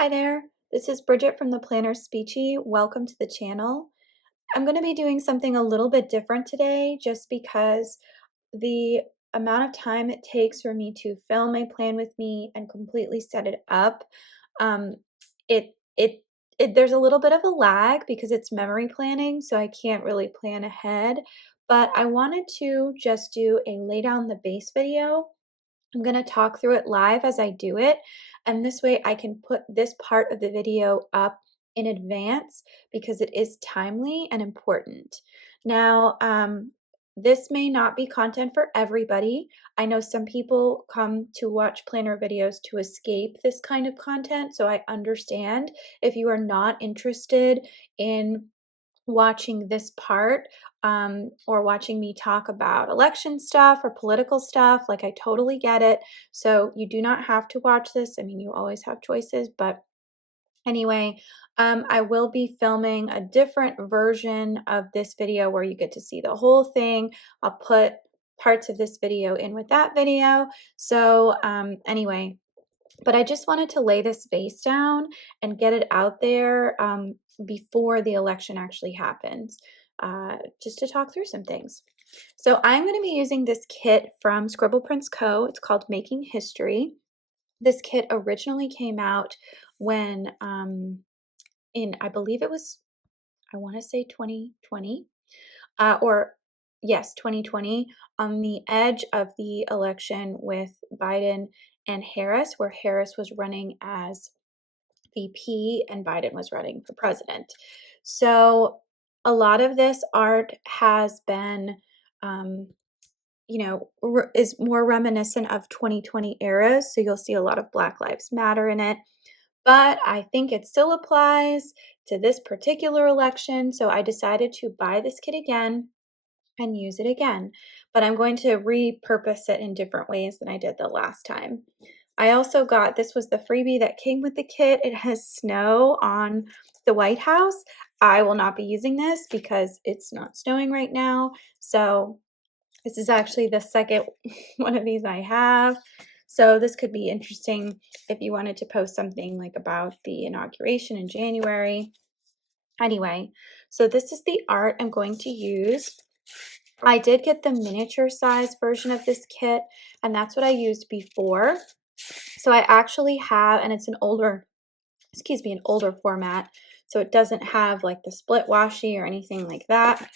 Hi there, this is Bridget from the PlannerSpeechie. Welcome to the channel. I'm going to be doing something a little bit different today just because the amount of time it takes for me to film a plan with me and completely set it up, um, it, it, there's a little bit of a lag because it's memory planning, so I can't really plan ahead, but I wanted to just do a lay down the base video. I'm going to talk through it live as I do it, and this way I can put this part of the video up in advance because it is timely and important. Now, this may not be content for everybody. I know some people come to watch planner videos to escape this kind of content, so I understand if you are not interested in watching this part or watching me talk about election stuff or political stuff. Like, I totally get it. So you do not have to watch this. I mean, you always have choices, but anyway, I will be filming a different version of this video where you get to see the whole thing. I'll put parts of this video in with that video. So anyway, but I just wanted to lay this base down and get it out there before the election actually happens, just to talk through some things. So I'm going to be using this kit from Scribble Prints Co. It's called Making History. This kit originally came out when I believe it was, I want to say 2020, or yes, 2020, on the edge of the election with Biden and Harris, where Harris was running as VP and Biden was running for president. So a lot of this art has been, is more reminiscent of 2020 eras. So you'll see a lot of Black Lives Matter in it. But I think it still applies to this particular election. So I decided to buy this kit again and use it again. But I'm going to repurpose it in different ways than I did the last time. I also got, this was the freebie that came with the kit. It has snow on the White House. I will not be using this because it's not snowing right now. So this is actually the second one of these I have. So this could be interesting if you wanted to post something like about the inauguration in January. Anyway, so this is the art I'm going to use. I did get the miniature size version of this kit, and that's what I used before. So I actually have, and it's an older, an older format. So it doesn't have like the split washi or anything like that.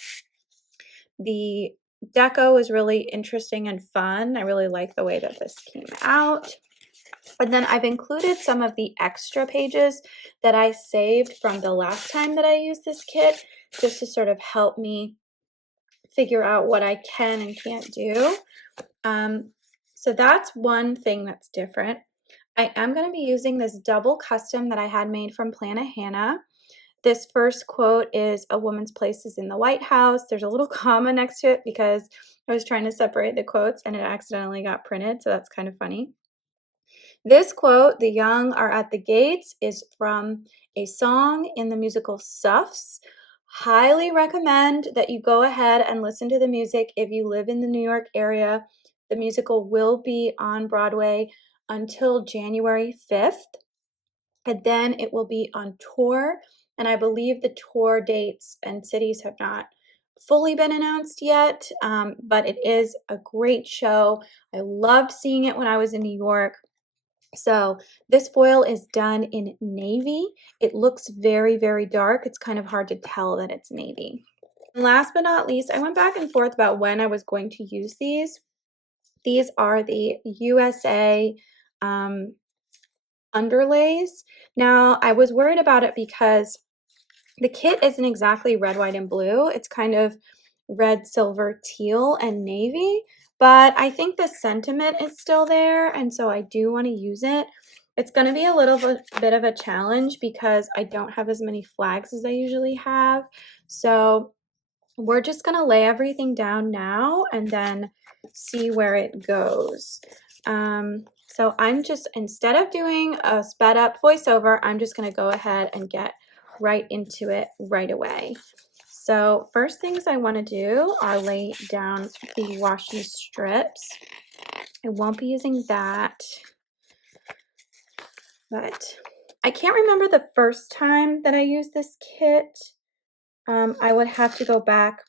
The deco is really interesting and fun. I really like the way that this came out. And then I've included some of the extra pages that I saved from the last time that I used this kit, just to sort of help me figure out what I can and can't do. So that's one thing that's different. I am going to be using this double custom that I had made from Plana Hannah. This first quote is, "A woman's place is in the White House." There's a little comma next to it because I was trying to separate the quotes and it accidentally got printed, so that's kind of funny. This quote, "The young are at the gates," is from a song in the musical Suffs. Highly recommend that you go ahead and listen to the music if you live in the New York area. The musical will be on Broadway until January 5th, and then it will be on tour. And I believe the tour dates and cities have not fully been announced yet, but it is a great show. I loved seeing it when I was in New York. So this foil is done in navy. It looks very, very dark. It's kind of hard to tell that it's navy. And last but not least, I went back and forth about when I was going to use these. These are the USA underlays. Now, I was worried about it because the kit isn't exactly red, white, and blue. It's kind of red, silver, teal, and navy. But I think the sentiment is still there, and so I do want to use it. It's going to be a little bit of a challenge because I don't have as many flags as I usually have. So we're just going to lay everything down now and then see where it goes. So I'm just, instead of doing a sped up voiceover, I'm just going to go ahead and get right into it right away. So first things I want to do are lay down the washi strips. I won't be using that, but I can't remember the first time that I used this kit. I would have to go back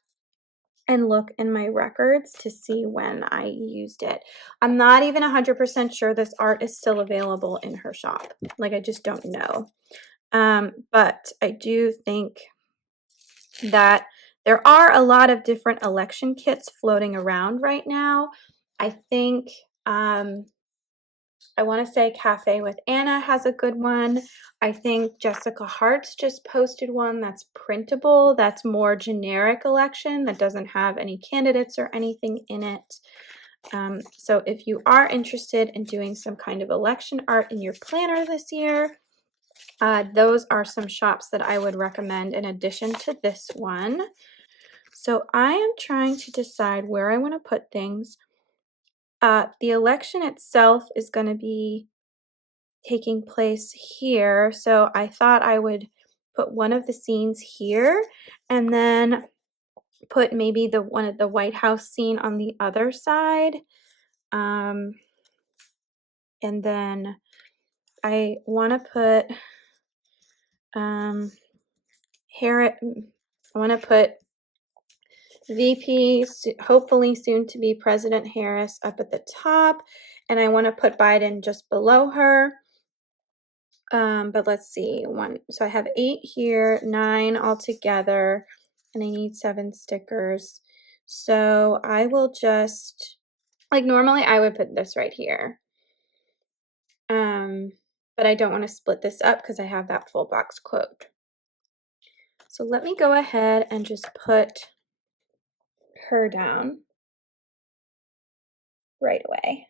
and look in my records to see when I used it. I'm not even 100% sure this art is still available in her shop. Like, I just don't know. But I do think that there are a lot of different election kits floating around right now. I think I want to say Cafe with Anna has a good one. I think Jessica Hart's just posted one that's printable, that's more generic election, that doesn't have any candidates or anything in it. So if you are interested in doing some kind of election art in your planner this year, those are some shops that I would recommend in addition to this one. So I am trying to decide where I want to put things. The election itself is going to be taking place here, so I thought I would put one of the scenes here and then put maybe the one of the White House scene on the other side. And then I want to put I want to put VP, hopefully soon to be President Harris, up at the top, and I want to put Biden just below her. But let's see, so I have 8 here, 9 altogether, and I need 7 stickers. So I will just, like, normally I would put this right here. But I don't want to split this up because I have that full box quote. So let me go ahead and just put her down right away.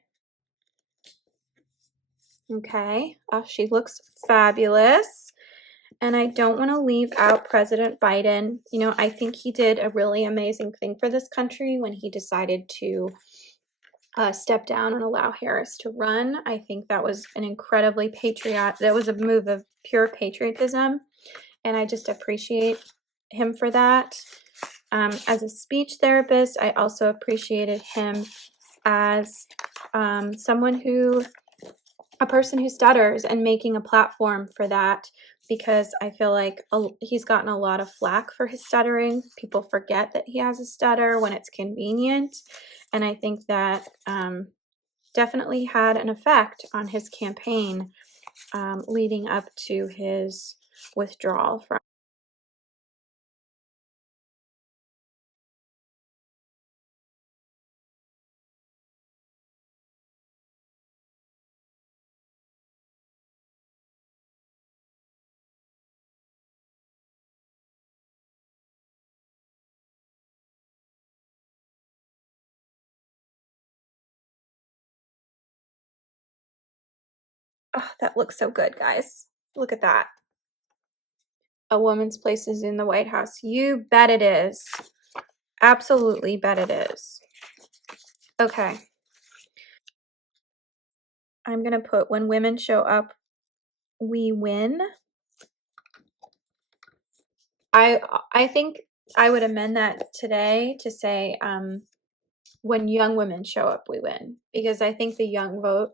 Okay, she looks fabulous. And I don't want to leave out President Biden. You know, I think he did a really amazing thing for this country when he decided to step down and allow Harris to run. I think that was an incredibly that was a move of pure patriotism. And I just appreciate him for that. As a speech therapist, I also appreciated him as a person who stutters and making a platform for that, because I feel like he's gotten a lot of flack for his stuttering. People forget that he has a stutter when it's convenient. And I think that definitely had an effect on his campaign leading up to his withdrawal from. Oh, that looks so good, guys. Look at that. A woman's place is in the White House. You bet it is. Absolutely bet it is. Okay. I'm going to put, when women show up, we win. I think I would amend that today to say, when young women show up, we win. Because I think the young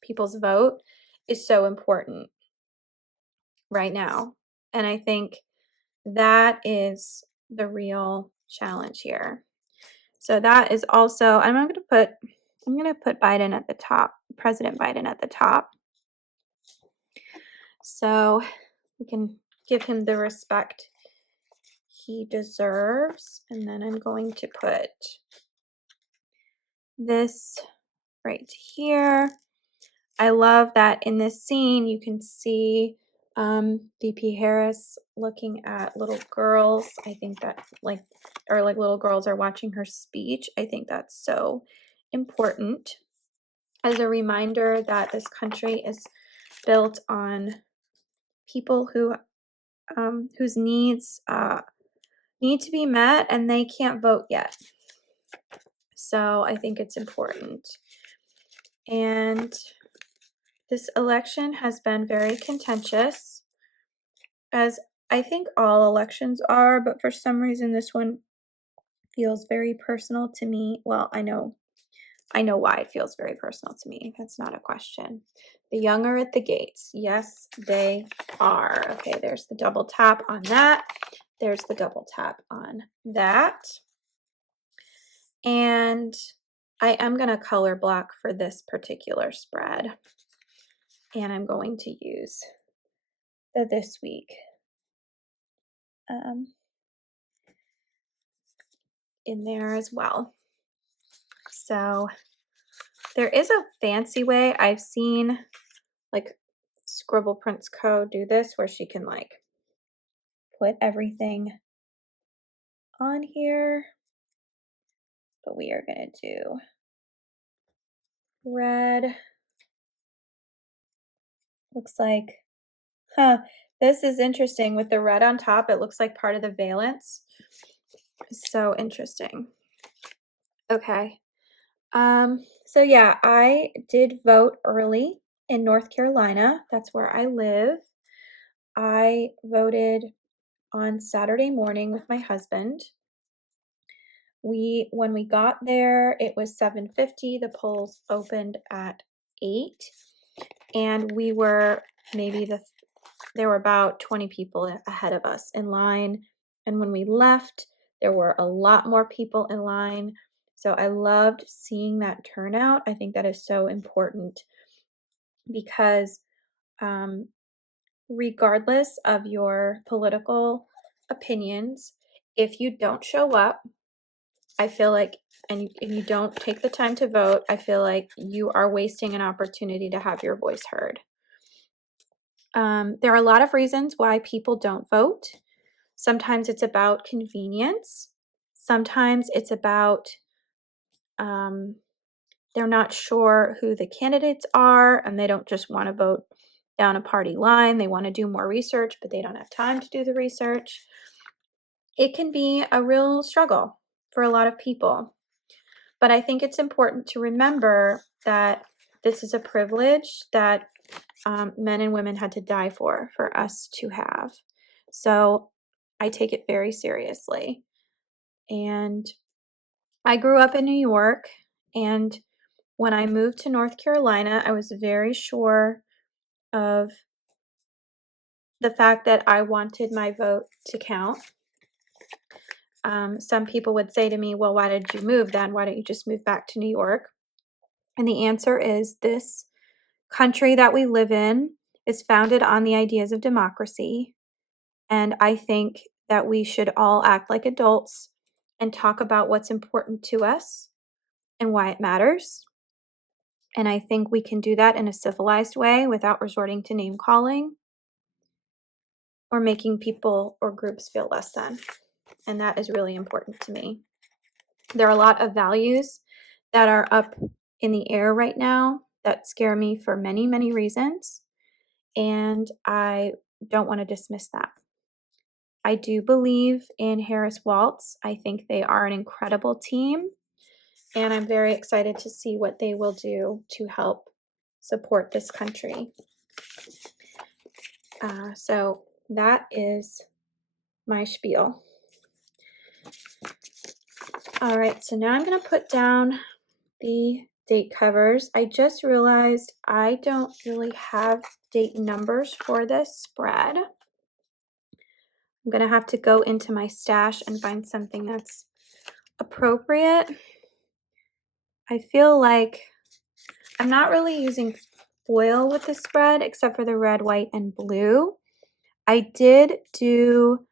people's vote is so important right now. And I think that is the real challenge here. So that is also, I'm going to put Biden at the top, President Biden at the top. So we can give him the respect he deserves. And then I'm going to put this right here. I love that in this scene you can see VP Harris looking at little girls. I think that like little girls are watching her speech. I think that's so important as a reminder that this country is built on people whose needs need to be met and they can't vote yet. So I think it's important. And this election has been very contentious, as I think all elections are, but for some reason this one feels very personal to me. Well, I know I know why it feels very personal to me. That's not a question. The young are at the gates. Yes, they are. Okay, there's the double tap on that. There's the double tap on that. And I am going to color block for this particular spread. And I'm going to use the This Week in there as well. So there is a fancy way. I've seen like Scribble Prints Co. do this where she can like put everything on here. But we are going to do red. Looks like, this is interesting. With the red on top, it looks like part of the valance. So interesting. Okay. So yeah, I did vote early in North Carolina. That's where I live. I voted on Saturday morning with my husband. When we got there, it was 7:50. The polls opened at 8, and we were there were about 20 people ahead of us in line. And when we left, there were a lot more people in line. So I loved seeing that turnout. I think that is so important because regardless of your political opinions, if you don't show up, I feel like, and you don't take the time to vote, I feel like you are wasting an opportunity to have your voice heard. There are a lot of reasons why people don't vote. Sometimes it's about convenience. Sometimes it's about they're not sure who the candidates are and they don't just want to vote down a party line. They want to do more research, but they don't have time to do the research. It can be a real struggle for a lot of people. But I think it's important to remember that this is a privilege that men and women had to die for us to have. So I take it very seriously. And I grew up in New York, and when I moved to North Carolina, I was very sure of the fact that I wanted my vote to count. Some people would say to me, well, why did you move then? Why don't you just move back to New York? And the answer is this country that we live in is founded on the ideas of democracy. And I think that we should all act like adults and talk about what's important to us and why it matters. And I think we can do that in a civilized way without resorting to name calling or making people or groups feel less than. And that is really important to me. There are a lot of values that are up in the air right now that scare me for many, many reasons. And I don't want to dismiss that. I do believe in Harris Waltz. I think they are an incredible team. And I'm very excited to see what they will do to help support this country. So that is my spiel. All right, so now I'm going to put down the date covers. I just realized I don't really have date numbers for this spread. I'm going to have to go into my stash and find something that's appropriate. I feel like I'm not really using foil with the spread except for the red, white, and blue. I did do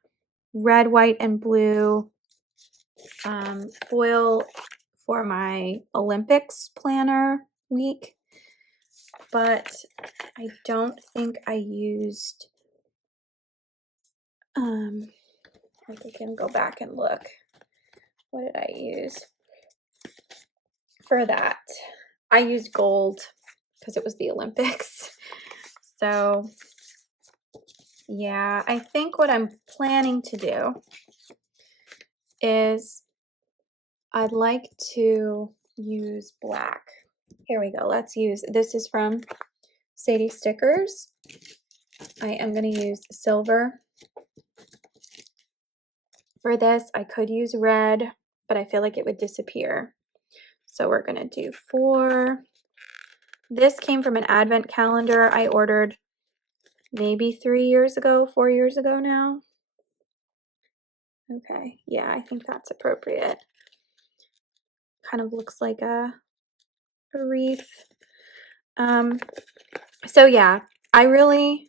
red, white, and blue foil for my Olympics planner week, but I don't think I used, I can go back and look. What did I use for that? I used gold because it was the Olympics. So yeah, I think what I'm planning to do is I'd like to use black. Here we go. Let's use, this is from Sadie Stickers. I am going to use silver for this. I could use red, but I feel like it would disappear. So we're going to do 4. This came from an advent calendar I ordered maybe 3 years ago, 4 years ago now. Okay, yeah, I think that's appropriate. Kind of looks like a wreath. So yeah, I really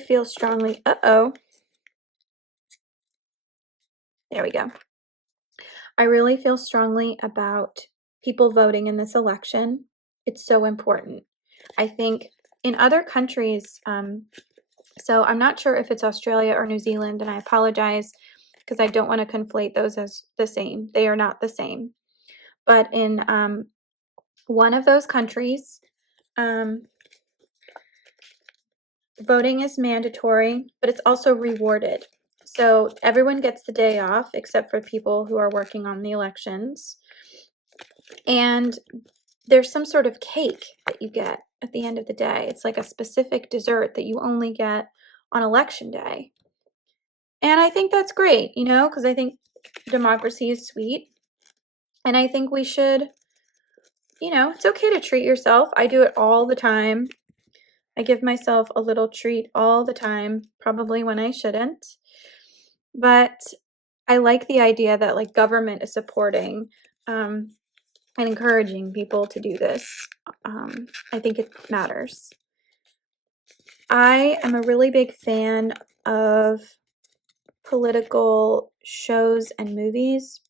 feel strongly, there we go. I really feel strongly about people voting in this election. It's so important. I think in other countries, so I'm not sure if it's Australia or New Zealand, and I apologize because I don't want to conflate those as the same. They are not the same. But in one of those countries, voting is mandatory, but it's also rewarded. So everyone gets the day off except for people who are working on the elections. And there's some sort of cake that you get at the end of the day. It's like a specific dessert that you only get on election day. And I think that's great, you know, because I think democracy is sweet. And I think we should, you know, it's okay to treat yourself. I do it all the time. I give myself a little treat all the time, probably when I shouldn't. But I like the idea that like government is supporting and encouraging people to do this. I think it matters. I am a really big fan of political shows and movies.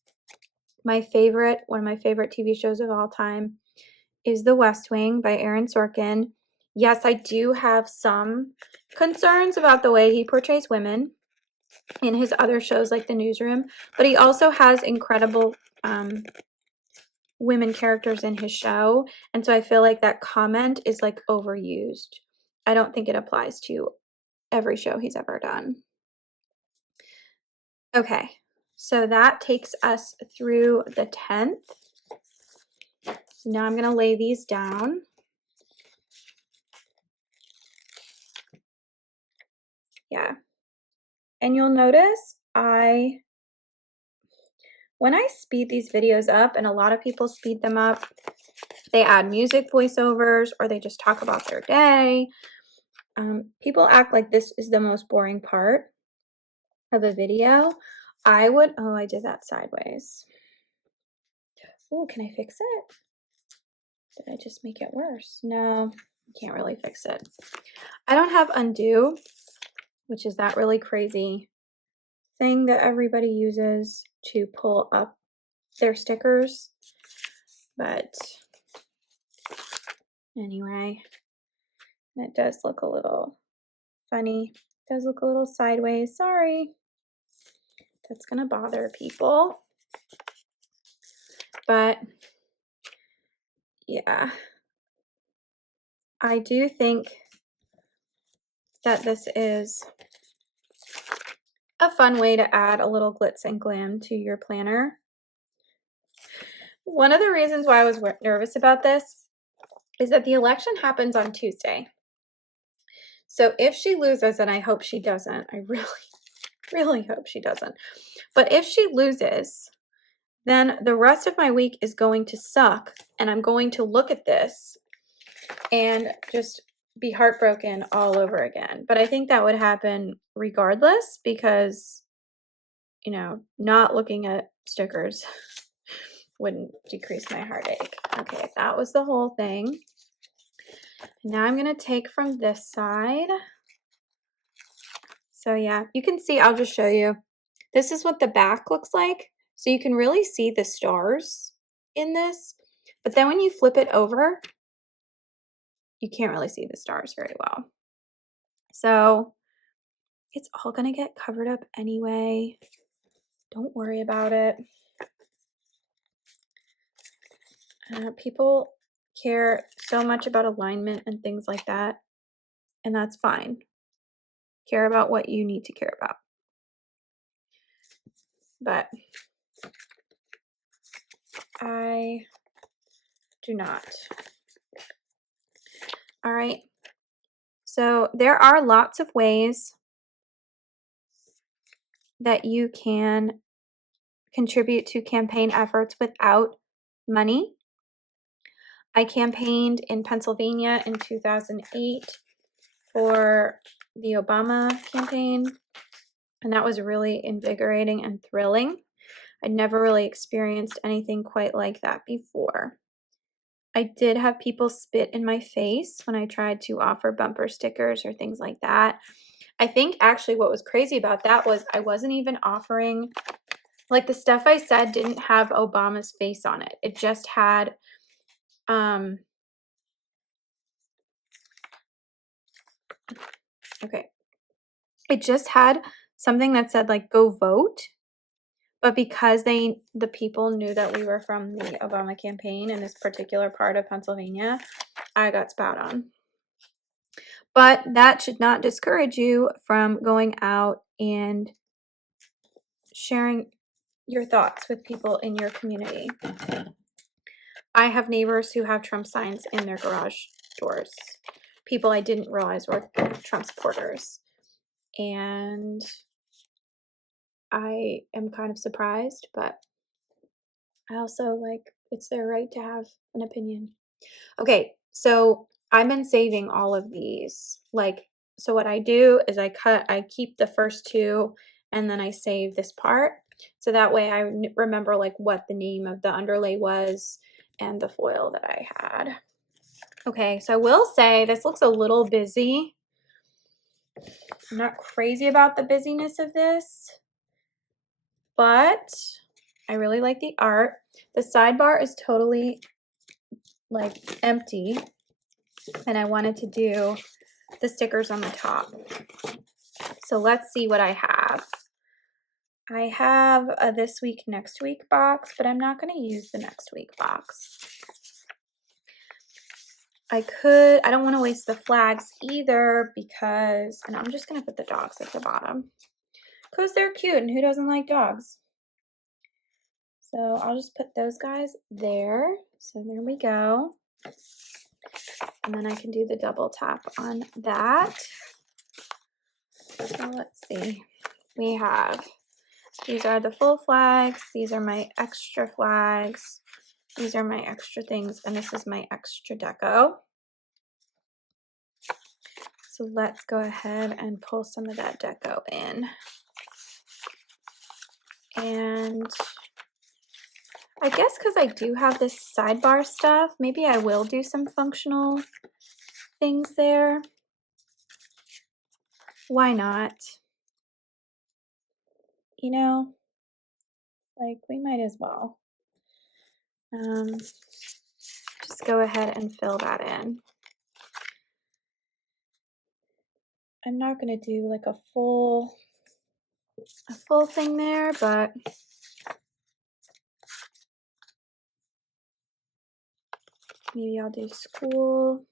One of my favorite TV shows of all time is The West Wing by Aaron Sorkin. Yes, I do have some concerns about the way he portrays women in his other shows like The Newsroom, but he also has incredible women characters in his show, and so I feel like that comment is like overused. I don't think it applies to every show he's ever done. Okay, so that takes us through the 10th. So now I'm going to lay these down. Yeah. And you'll notice when I speed these videos up, and a lot of people speed them up, they add music voiceovers or they just talk about their day. People act like this is the most boring part of a video. I did that sideways. Oh, can I fix it? Did I just make it worse? No, can't really fix it. I don't have undo, which is that really crazy thing that everybody uses to pull up their stickers. But anyway, it does look a little funny. It does look a little sideways. Sorry. That's gonna bother people. But yeah, I do think that this is a fun way to add a little glitz and glam to your planner. One of the reasons why I was nervous about this is that the election happens on Tuesday. So if she loses, and I hope she doesn't, I really, really hope she doesn't. But if she loses, then the rest of my week is going to suck, and I'm going to look at this and just be heartbroken all over again. But I think that would happen regardless because, you know, not looking at stickers wouldn't decrease my heartache. Okay, that was the whole thing. Now I'm going to take from this side. So yeah, you can see, I'll just show you. This is what the back looks like. So you can really see the stars in this. But then when you flip it over, you can't really see the stars very well. So it's all going to get covered up anyway. Don't worry about it. People care so much about alignment and things like that, and that's fine. Care about what you need to care about. But I do not. All right. So there are lots of ways that you can contribute to campaign efforts without money. I campaigned in Pennsylvania in 2008 for the Obama campaign, and that was really invigorating and thrilling. I'd never really experienced anything quite like that before. I did have people spit in my face when I tried to offer bumper stickers or things like that. I think actually what was crazy about that was I wasn't even offering, like the stuff I said didn't have Obama's face on it. It just had, okay. It just had something that said like, go vote. But because the people knew that we were from the Obama campaign in this particular part of Pennsylvania, I got spat on. But that should not discourage you from going out and sharing your thoughts with people in your community. I have neighbors who have Trump signs in their garage doors. People I didn't realize were Trump supporters. And I am kind of surprised, but I also it's their right to have an opinion. Okay, so I've been saving all of these. So what I do is I keep the first two and then I save this part. So that way I remember what the name of the underlay was and the foil that I had. Okay, so I will say this looks a little busy. I'm not crazy about the busyness of this, but I really like the art. The sidebar is totally empty, and I wanted to do the stickers on the top. So let's see what I have. I have a this week, next week box, but I'm not going to use the next week box. I don't want to waste the flags either because, and I'm just going to put the dogs at the bottom because they're cute and who doesn't like dogs? So I'll just put those guys there. So there we go. And then I can do the double tap on that. So let's see. We have, these are the full flags. These are my extra flags. These are my extra things. And this is my extra deco. So let's go ahead and pull some of that deco in. And I guess because I do have this sidebar stuff, maybe I will do some functional things there. Why not? You know, we might as well. Just go ahead and fill that in. I'm not going to do a full thing there, but maybe I'll do school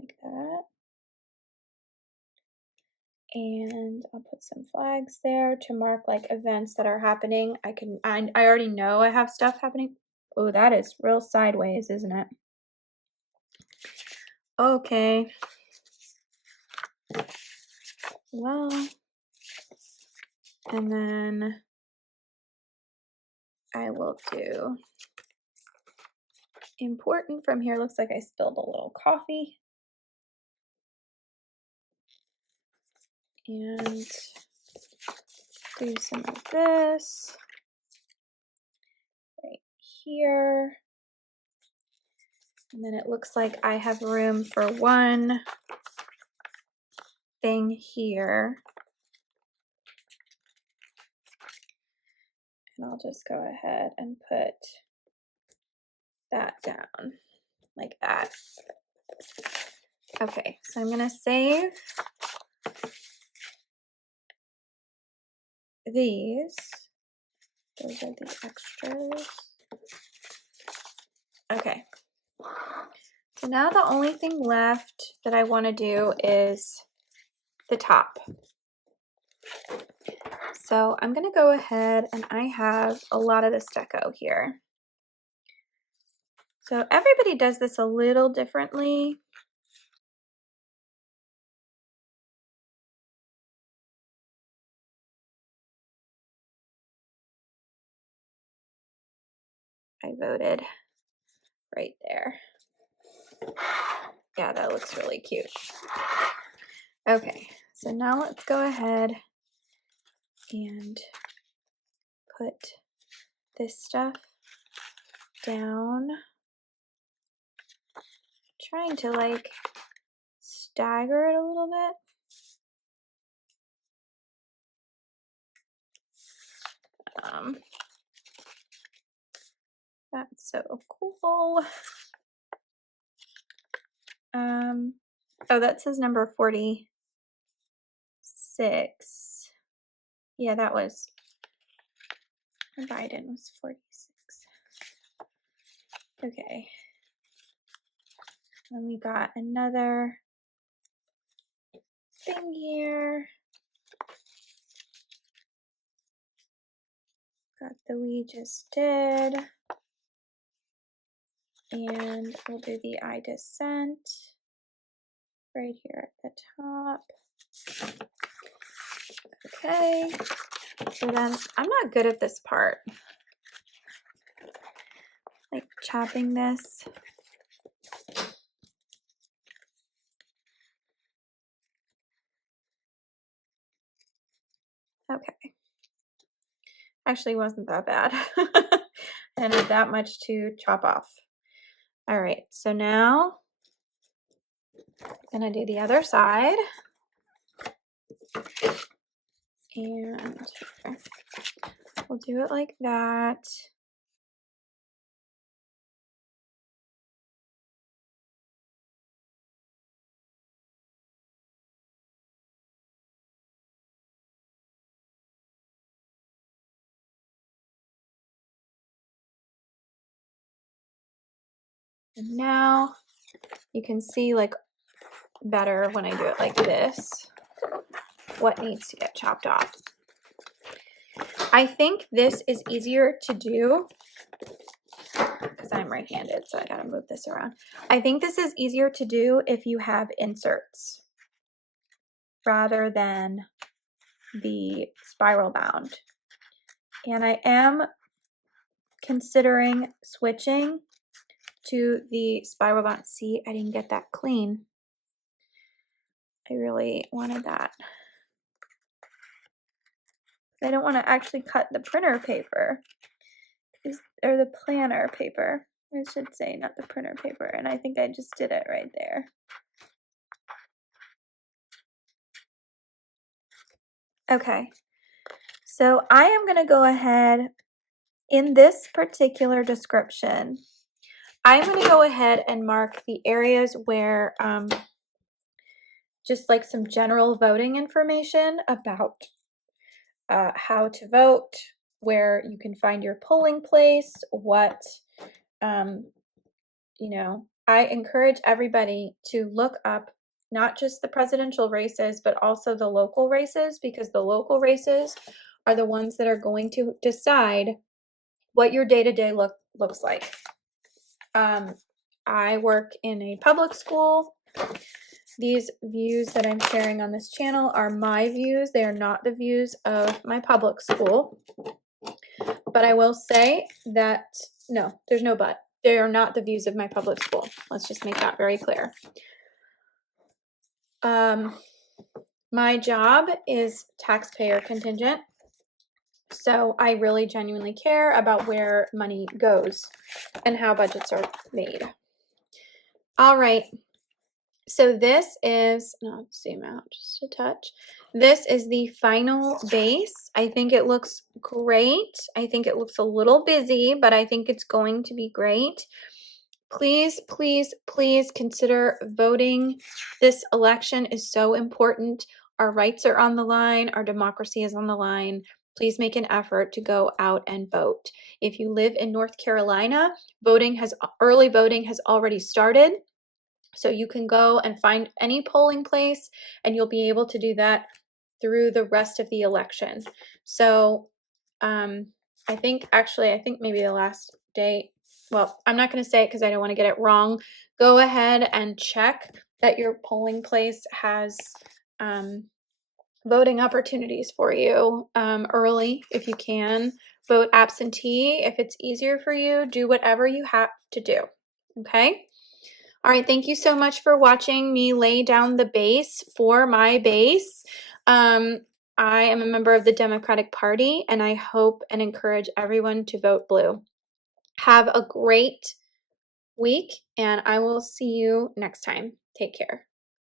like that. And I'll put some flags there to mark events that are happening. I already know I have stuff happening. Oh, that is real sideways, isn't it? Okay. Well, and then I will do important from here. Looks like I spilled a little coffee. And do some of this right here. And then it looks like I have room for one thing here. And I'll just go ahead and put that down like that. Okay, so I'm going to save these. Those are the extras. Okay. So now the only thing left that I want to do is the top. So I'm going to go ahead and I have a lot of this deco here. So everybody does this a little differently. I voted right there. Yeah, that looks really cute. Okay, so now let's go ahead and put this stuff down. Trying to like stagger it a little bit. That's so cool. Oh, that says number 46. Yeah, that was, Biden was 46. Okay. Then we got another thing here. Got the we just did. And we'll do the I dissent right here at the top. Okay. So then I'm not good at this part. Like chopping this. Okay. Actually wasn't that bad. And not that much to chop off. All right, so now I'm gonna do the other side. And we'll do it like that. And now you can see like better when I do it like this, what needs to get chopped off. I think this is easier to do because I'm right-handed, so I gotta move this around. I think this is easier to do if you have inserts rather than the spiral bound. And I am considering switching to the spiral bound. See, I didn't get that clean. I really wanted that. I don't want to actually cut the printer paper, or the planner paper, I should say, not the printer paper. And I think I just did it right there. Okay, so I am going to go ahead in this particular description. I'm going to go ahead and mark the areas where just like some general voting information about how to vote, where you can find your polling place, what, you know, I encourage everybody to look up not just the presidential races, but also the local races, because the local races are the ones that are going to decide what your day-to-day looks like. I work in a public school. These views that I'm sharing on this channel are my views. They are not the views of my public school. But I will say that, no, there's no but. They are not the views of my public school. Let's just make that very clear. My job is taxpayer contingent. So I really genuinely care about where money goes and how budgets are made. All right. So this is, I'll zoom out just a touch. This is the final base. I think it looks great. I think it looks a little busy, but I think it's going to be great. Please, please, please consider voting. This election is so important. Our rights are on the line. Our democracy is on the line. Please make an effort to go out and vote. If you live in North Carolina, early voting has already started. So you can go and find any polling place, and you'll be able to do that through the rest of the election. So I think maybe the last day, well, I'm not going to say it because I don't want to get it wrong. Go ahead and check that your polling place has voting opportunities for you early if you can, vote absentee. If it's easier for you, do whatever you have to do, okay? All right, thank you so much for watching me lay down the base for my base. I am a member of the Democratic Party, and I hope and encourage everyone to vote blue. Have a great week, and I will see you next time. Take care.